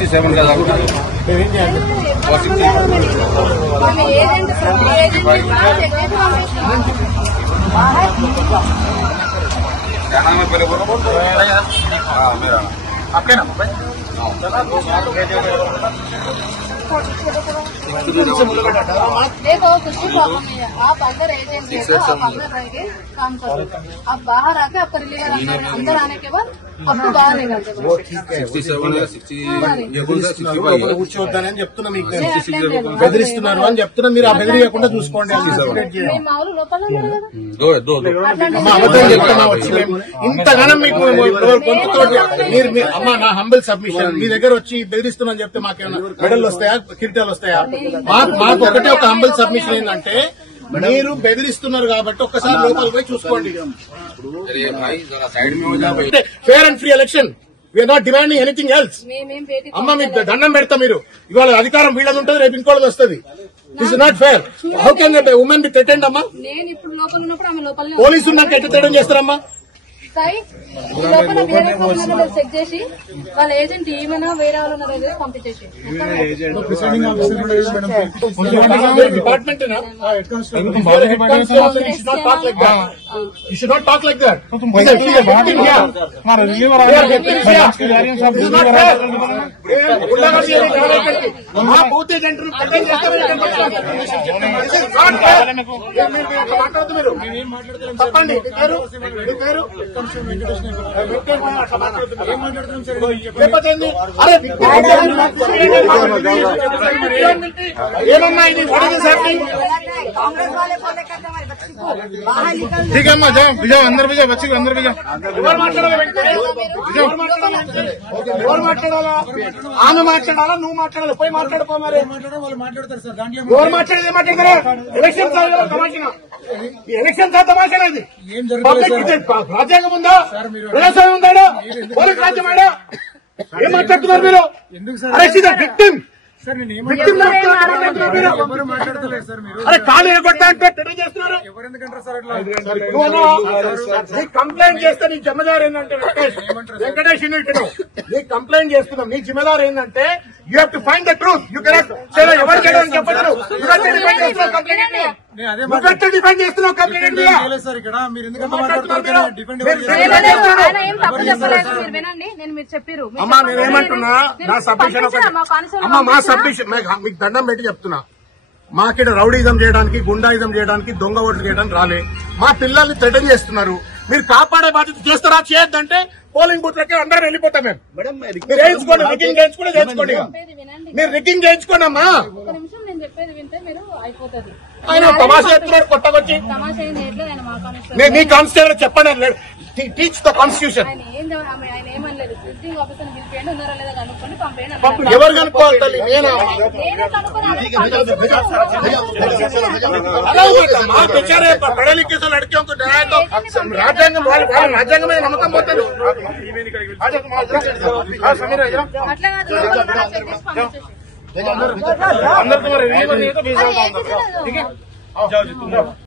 67 కదా मेरा आपके ना देखो कुछ भी प्रॉब्लम नहीं है। आप अंदर एजेंट है तो आप अंदर रह के काम करो। आप बाहर आके आपका रिलीवर अंदर आने के बाद आपको बाहर निकालते वो ठीक है 67 కూర్చోవద్దని చెప్తున్నా మీకు బెదిరిస్తున్నారు అని చెప్తున్నా మీరు ఆ బెదిరియకుండా చూసుకోండి మామూలు లోపల అబద్ధం చెప్తున్నా వచ్చి ఇంతగానం మీకు మీరు అమ్మా నా హంబుల్ సబ్మిషన్ మీ దగ్గర వచ్చి బెదిరిస్తున్నా చెప్తే మాకేమైనా మెడల్ వస్తాయా కిరీటాలు వస్తాయా మాకు ఒకటే ఒక హంబుల్ సబ్మిషన్ ఏంటంటే మీరు బెదిరిస్తున్నారు కాబట్టి ఒక్కసారి లోపలికి పోయి చూసుకోండి fair and free election we're not demanding anything else అమ్మ మీకు దండం పెడతా మీరు ఇవాళ అధికారం వీళ్ళది ఉంటుంది రేపు ఇంకోళ్ళది వస్తుంది this is not fair how can women be threatened అమ్మా పోలీసు ఉన్నాక ఎట్లా థ్రెటన్ చేస్తారమ్మా లోపల వేరే చెక్ చేసి వాళ్ళ ఏజెంట్ ఏమైనా వేరే వాళ్ళు పంపించేసి డిపార్ట్మెంట్ చెప్పండి పేరు ఏమన్నా ఇది ठीक है अम्मा जाओ जाओ अंदर भी जाओ बच्चे को अंदर भी जाओ ఆమె మాట్లాడాలా నువ్వు మాట్లాడాలి పోయి మాట్లాడుకో మరి మాట్లాడతారు సార్ దాంట్లో ఎవరు మాట్లాడేది మాట్లాడతారా ఎలక్షన్ తమాషా ఎలక్షన్ తమాషా ఇది రాజ్యాంగం ఉందా వ్యవసాయం ఉందా పోలీస్ రాజ్యమేడా ఏం మాట్లాడుతున్నారు మీరు అరెస్ట్ విక్టిమ్ అరే కాలు ఎగొట్టా అంటే టెండర్ చేస్తున్నారు నీకు కంప్లైంట్ చేస్తే నీ జిమ్మదారు ఏంటంటే వెంకటేష్ నీకు కంప్లైంట్ చేస్తున్నాం నీ జిమ్మదారు ఏంటంటే you have to find the truth you cannot ఎవరు చేయడానికి చెప్పచ్చు డిఫెండ్ చేస్తున్నావు కంప్లైంట్ అమ్మా నేనేమంటున్నా నా సబ్మిషన్ అమ్మా మా సబ్మిషన్ మీకు దండం పెట్టి చెప్తున్నా మాకిడ రౌడీజం చేయడానికి గుండాయిజం చేయడానికి దొంగ ఓట్లు చేయడానికి రాలే మా పిల్లల్ని థ్రెటన్ చేస్తున్నారు మీరు కాపాడే బాధ్యత చేస్తారా చేయొద్దంటే పోలింగ్ బూత్ లకి అందరం వెళ్ళిపోతాం మేము మీరు వేయించుకోండి రిగ్గింగ్ చేయించుకోండి చేయించుకోండి మీరు రిగ్గింగ్ చేయించుకోండి అమ్మా ఆయన తమాషా చెప్తున్నారు కొట్టకొచ్చి మీ కాన్స్టిట్యూషన్ చెప్పండి టీచ్ ద కాన్స్టిట్యూషన్ ఎవరు కనుక్కోవాలి తల్లి నేనా पढ़े लिखे से लड़कियों को डराए तो राजांगम राजांगम में नमकम बोलते अंदर तुम्हारे ठीक है